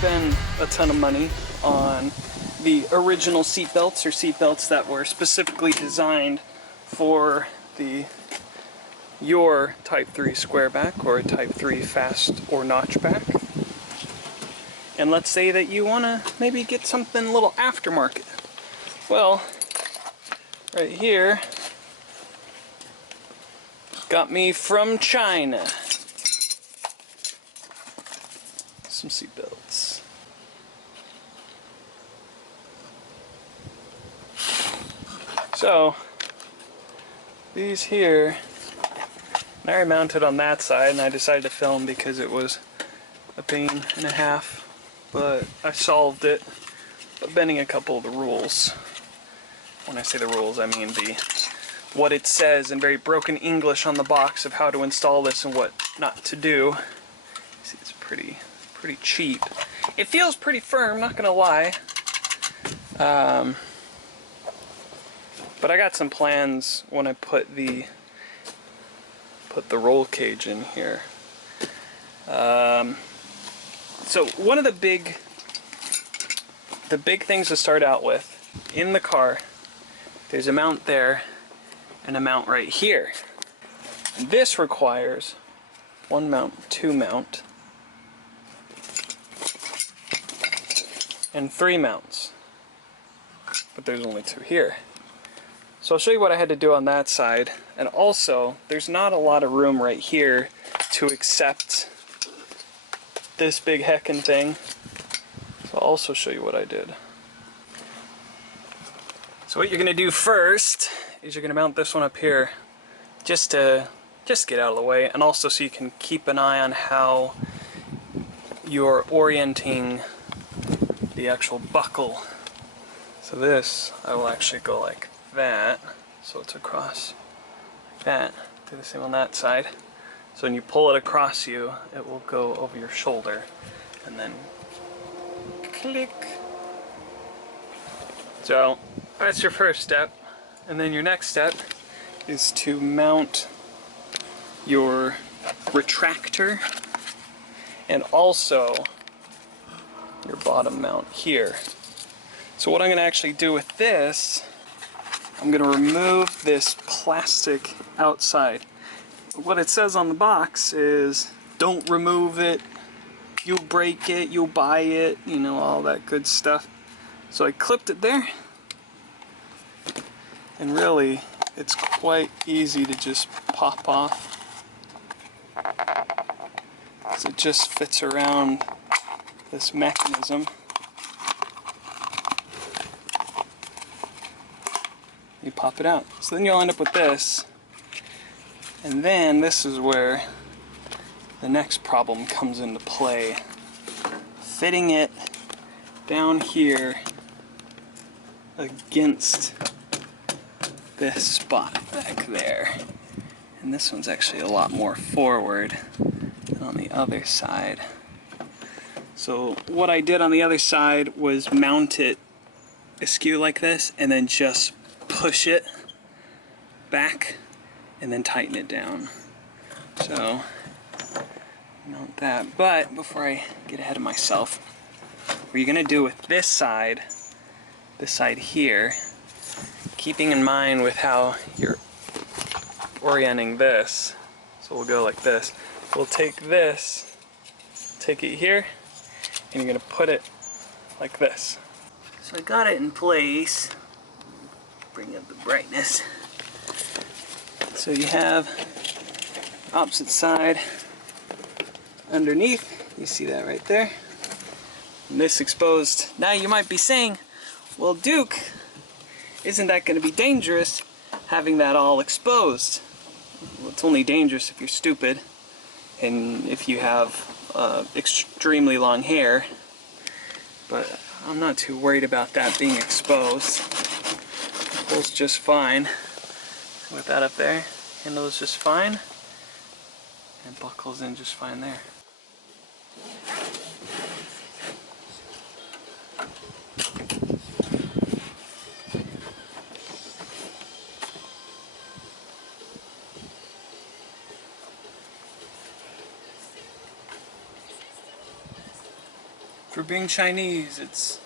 spend a ton of money on the original seatbelts, or seatbelts that were specifically designed for your Type 3 squareback or a Type 3 fast or notchback. And let's say that you want to maybe get something a little aftermarket. Well, right here, got me from China some seatbelts. So these here, I already mounted on that side, and I decided to film because it was a pain and a half, but I solved it by bending a couple of the rules. When I say the rules, I mean what it says in very broken English on the box of how to install this and what not to do. See, it's pretty cheap. It feels pretty firm, not gonna lie. But I got some plans when I put the roll cage in here. So one of the big things to start out with in the car, there's a mount there and a mount right here. And this requires one mount, two mount, and three mounts. But there's only two here. So I'll show you what I had to do on that side. And also, there's not a lot of room right here to accept this big heckin' thing. So I'll also show you what I did. So what you're gonna do first is you're gonna mount this one up here just to get out of the way, and also so you can keep an eye on how you're orienting the actual buckle. So this, I will actually go like that, so it's across like that. Do the same on that side. So when you pull it across you, it will go over your shoulder, and then click. So that's your first step, and then your next step is to mount your retractor and also your bottom mount here. So what I'm going to actually do with this, I'm going to remove this plastic outside. What it says on the box is don't remove it, you'll break it, you'll buy it, you know, all that good stuff. So I clipped it there, and really it's quite easy to just pop off. So it just fits around this mechanism. You pop it out. So then you'll end up with this. And then this is where the next problem comes into play. Fitting it down here against this spot back there. And this one's actually a lot more forward than on the other side. So what I did on the other side was mount it askew like this, and then just push it back and then tighten it down. So mount that. But before I get ahead of myself, what you're gonna do with this side here, keeping in mind with how you're orienting this, so we'll go like this. We'll take this, take it here, and you're gonna put it like this. So I got it in place. Bring up the brightness. So you have opposite side underneath. You see that right there. And this exposed. Now you might be saying, well, Duke, isn't that going to be dangerous having that all exposed? Well, it's only dangerous if you're stupid and if you have extremely long hair. But I'm not too worried about that being exposed. It pulls just fine. With that up there, handles just fine, and buckles in just fine there. For being Chinese, it's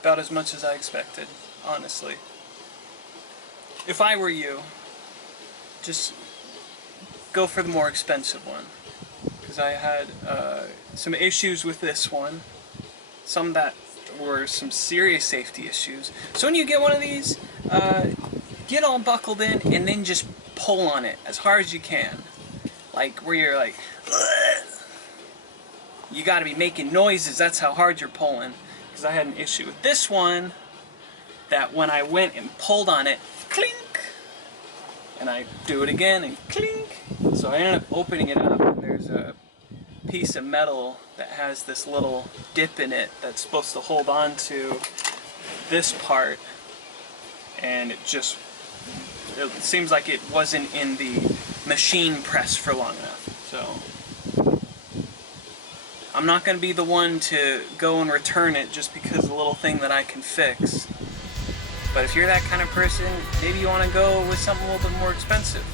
about as much as I expected, honestly. If I were you, just go for the more expensive one. Because I had some issues with this one. Some that were some serious safety issues. So when you get one of these, get all buckled in and then just pull on it as hard as you can. Like where you're like, ugh. You gotta be making noises, that's how hard you're pulling. Because I had an issue with this one, that when I went and pulled on it, clink! And I do it again and clink! So I ended up opening it up and there's a piece of metal that has this little dip in it that's supposed to hold on to this part, and it seems like it wasn't in the machine press for long enough. So I'm not going to be the one to go and return it just because of a little thing that I can fix. But if you're that kind of person, maybe you want to go with something a little bit more expensive.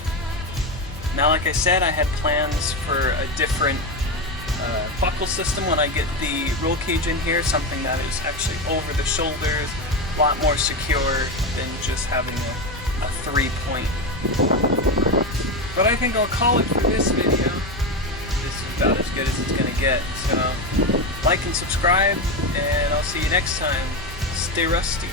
Now, like I said, I had plans for a different buckle system when I get the roll cage in here, something that is actually over the shoulders, a lot more secure than just having a 3-point. But I think I'll call it for this video. This is about as good as it's going to get. So, like and subscribe, and I'll see you next time. Stay rusty.